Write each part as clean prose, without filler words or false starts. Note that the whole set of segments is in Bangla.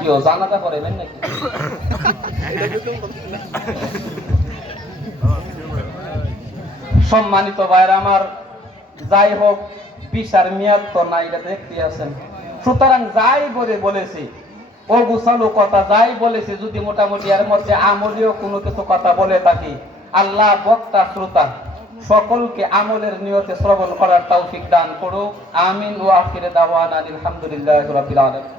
কেউ জানাজা পড়াবেন নাকি? সম্মানিত ভাইরা আমার, যাই হোক বিচার মেয়াদ তো না, এটা দেখতে আছেন। সুতরাং যাই বলেছি ও গুছালো কথা যাই বলেছি, যদি মোটামুটি এর মধ্যে আমলীয় কোনো কিছু কথা বলে থাকি, আল্লাহ বক্তা শ্রোতা সকলকে আমলের নিয়তে শ্রবণ করার তৌফিক দান করুক। আমিন ওয়া আখিরে দাওয়ানা আলহামদুলিল্লাহি রাব্বিল আলামিন।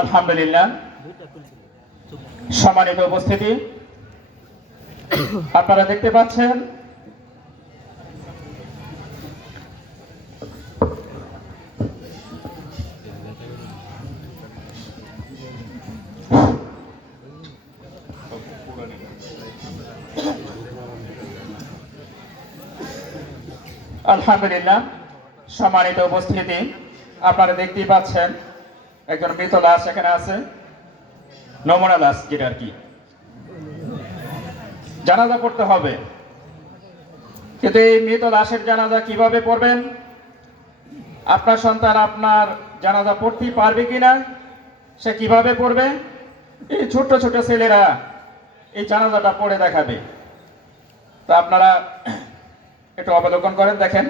আলহামদুলিল্লাহ, সম্মানিত উপস্থিতি, আপনারা দেখতে পাচ্ছেন আলহামদুলিল্লাহ, সম্মানিত উপস্থিতি, আপনারা দেখতেই পাচ্ছেন একজন মৃত লাশ এখানে আছে, নমুনা লাশ, যেটা আর কি জানাজা পড়তে হবে। কিন্তু এই মৃত লাশের জানাজা কিভাবে পড়বেন? আপনার সন্তান আপনার জানাজা পড়তে পারবে কিনা, সে কিভাবে পড়বে? এই ছোট ছোট ছেলেরা এই জানাজাটা পড়ে দেখাবে। তো আপনারা একটু অবলোকন করেন, দেখেন।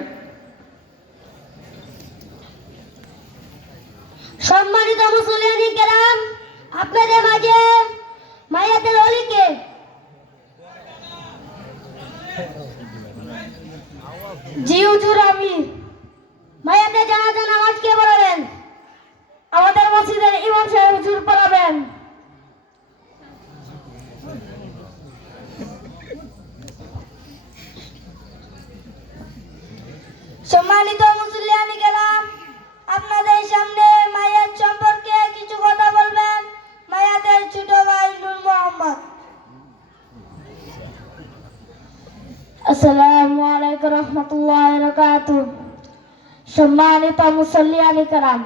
সম্মানিত মুসলিয়ানি কেরাম, আপনাদের মাঝে মায়াতের অলিকে জি হুজুর, আমি মায়াতে জানাজা নামাজ কে পড়াবেন? আমাদের মসজিদের ইমাম সাহেব হুজুর পড়াবেন। সম্মানিত মুসলিয়ানি কেরাম, আপনাদের সামনে মায়াত সম্পর্কে কিছু কথা বলবেন মায়াতের ছোট ভাই নূর মোহাম্মদ। আসসালামু আলাইকুম রাহমাতুল্লাহি ওয়া বারাকাতুহু। সম্মানিত মুসল্লিয়ানি কেরাম,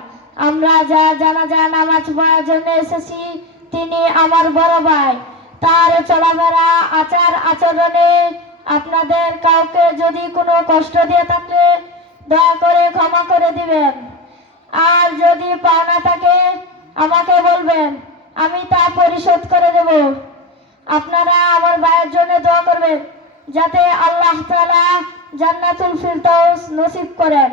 আমরা যা জানাজা নামাজ পড়ার জন্য এসেছি, তিনি আমার বড় ভাই। তার চলাফেরা আচার আচরণে আপনাদের কাউকে যদি কোনো কষ্ট দিয়ে থাকে দয়া করে ক্ষমা করে দিবেন। আর যদি পাওনা থাকে আমাকে বলবেন, আমি তা পরিশোধ করে দেব। আপনারা আমার ভাইয়ের জন্য দোয়া করবেন যাতে আল্লাহ তাআলা জান্নাতুল ফিরদাউস নসিব করেন।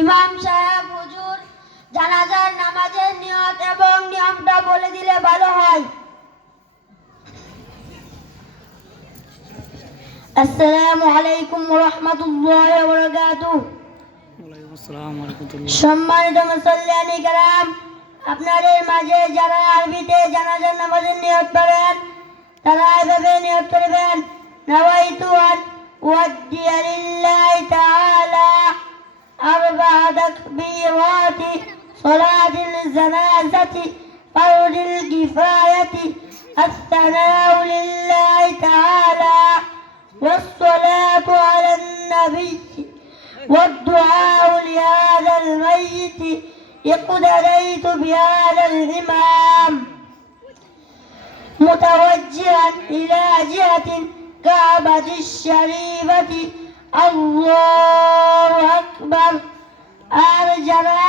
ইমাম সাহেব হুজুর জানাজার নামাজের নিয়ত এবং নিয়মটা বলে দিলে ভালো হয়। আসসালামু আলাইকুম ওয়া রাহমাতুল্লাহি ওয়া বারাকাতুহু। ওয়ালাইকুম আসসালাম ওয়া রাহমাতুল্লাহ। সম্মানিত মুসল্লিয়ানি কেরাম, আপনাদের মাঝে যারা আরবিতে জানাজার নামাজের নিয়ত করেন তারা এভাবে নিয়ত করবেন, নাওয়াইতু আন উওয়াজ্জিয়া লিল্লাহি তাআলা আরবা'a তাকবীরাতি সালাতিল জানাজাতি ফারদিল কিফায়াতি আস-সালামু লিল্লাহি তাআলা والصلاة على النبي والدعاء لهذا الميت اقتديت بهذا الإمام متوجها إلى جهة الكعبة الشريفة الله أكبر আর যারা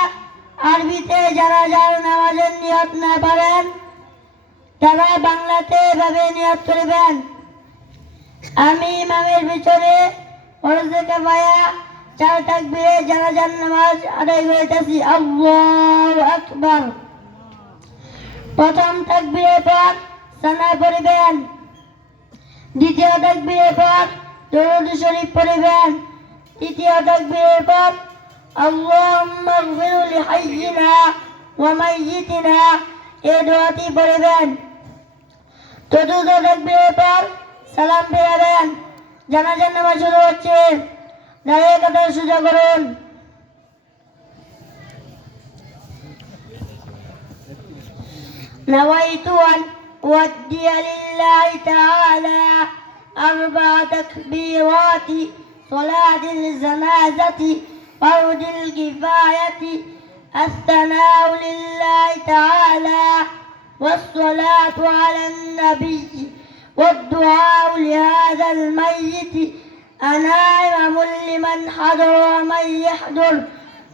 আরবিতে জানাজার নামাজের নিয়ত না পারেন তারা বাংলাতে এভাবে নিয়ত করবেন আমি ইমামের পিছনে ফরজে কিফায়া 4 তাকবীরে জানাজার নামাজ আদায় করিতেছি আল্লাহু আকবার প্রথম তাকবীরের পর সানা পড়িবেন দ্বিতীয় তাকবীরের পর দরুদ শরীফ পড়িবেন তৃতীয় তাকবীরের পর আল্লাহুম্মা ইগফির লিহাইয়িনা ওয়া মাইয়িতিনা এই দোয়াটি পড়িবেন চতুর্থ তাকবীরের পর সালাম ফিরাবেন জানাজার নামাজ শুরু হচ্ছে দাঁড়িয়ে কাতার সোজা করুন نويت أن أؤدي لله تعالى 4 تكبيرات صلاة الجنازة فرض الكفاية الثناء لله تعالى والصلاة على النبي والدعاء لهذا الميت أنا إمام لمن حضر ومن يحضر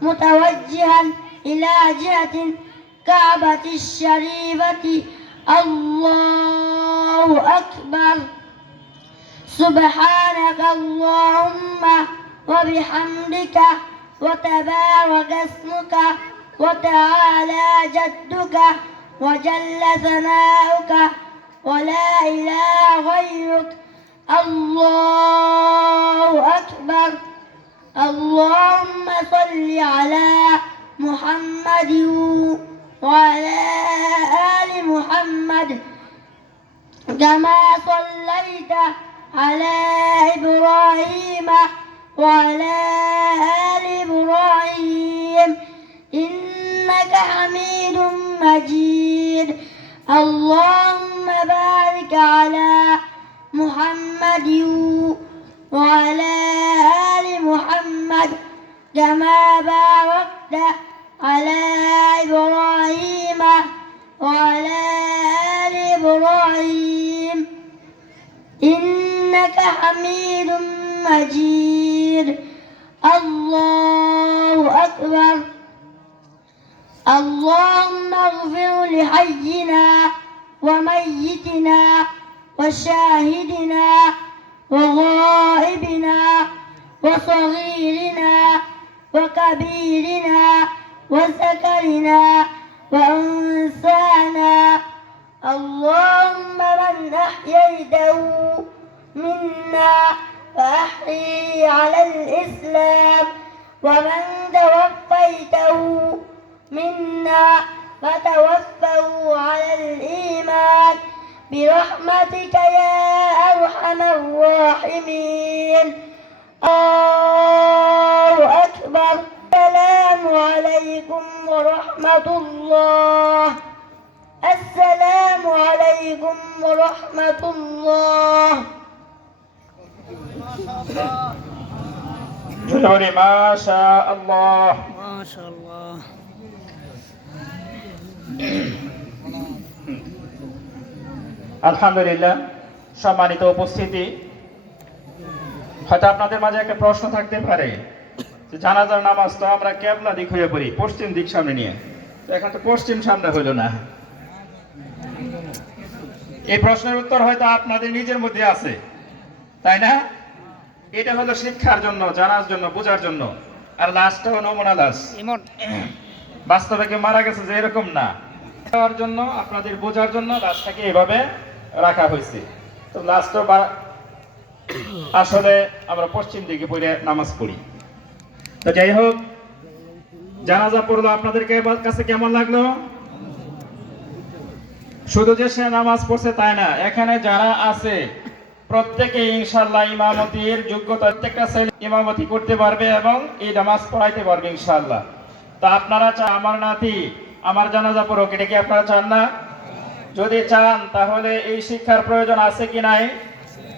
متوجها إلى جهة الكعبة الشريفة الله أكبر سبحانك اللهم وبحمدك وتبارك اسمك وتعالى جدك وجل ثناؤك ولا إله غيرك الله أكبر اللهم صل على محمد وعلى آل محمد كما صليت على إبراهيم وعلى آل إبراهيم إنك حميد مجيد اللهم بارك على محمد وعلى آل محمد كما باركت على إبراهيم وعلى آل إبراهيم إنك حميد مجيد الله أكبر اللهم اغفر لحينا وميتنا وشاهدنا وغائبنا وصغيرنا وكبيرنا وذكرنا وأنثانا اللهم من أحييته منا فأحيي على الإسلام ومن توفيته منا فتوفه على الإيمان برحمتك يا أرحم الراحمين الله أكبر السلام عليكم ورحمة الله السلام عليكم ورحمة الله ما شاء الله ما شاء الله আলহামদুলিল্লাহ সম্মানিত উপস্থিতি হয়তো আপনাদের মাঝে একটা প্রশ্ন থাকতে পারে যে জানাজার নামাজ তো আমরা কেবলা দিক হয়ে পড়ি পশ্চিম দিক সামনে নিয়ে তো এখন তো পশ্চিম সামনে হইল না এই প্রশ্নের উত্তর হয়তো আপনাদের নিজের মধ্যে আছে তাই না এটা হলো শিক্ষার জন্য জানার জন্য বোঝার জন্য আর লাশটা হলো নমুনা লাশ বাস্তবে কেউ মারা গেছে যে এরকম না দেওয়ার জন্য আপনাদের বোঝার জন্য লাশটাকে এভাবে রাখা হয়েছে তো লাশটা আসলে আমরা পশ্চিম দিকে পড়ে নামাজ পড়ি তো যাই হোক জানাজা পড়লো আপনাদের কাছে কেমন লাগলো শুধু যে সে নামাজ পড়ছে তাই না এখানে যারা আছে প্রত্যেকে ইনশাআল্লাহ ইমামতির যোগ্যতা প্রত্যেকটা ছেলে ইমামতি করতে পারবে এবং এই নামাজ পড়াইতে পারবে ইনশাআল্লাহ তা আপনারা আমার নাতি আমার জানাজা পড়ুক এটা কি আপনারা চান না যদি চান তাহলে এই শিক্ষার প্রয়োজন আছে কি নাই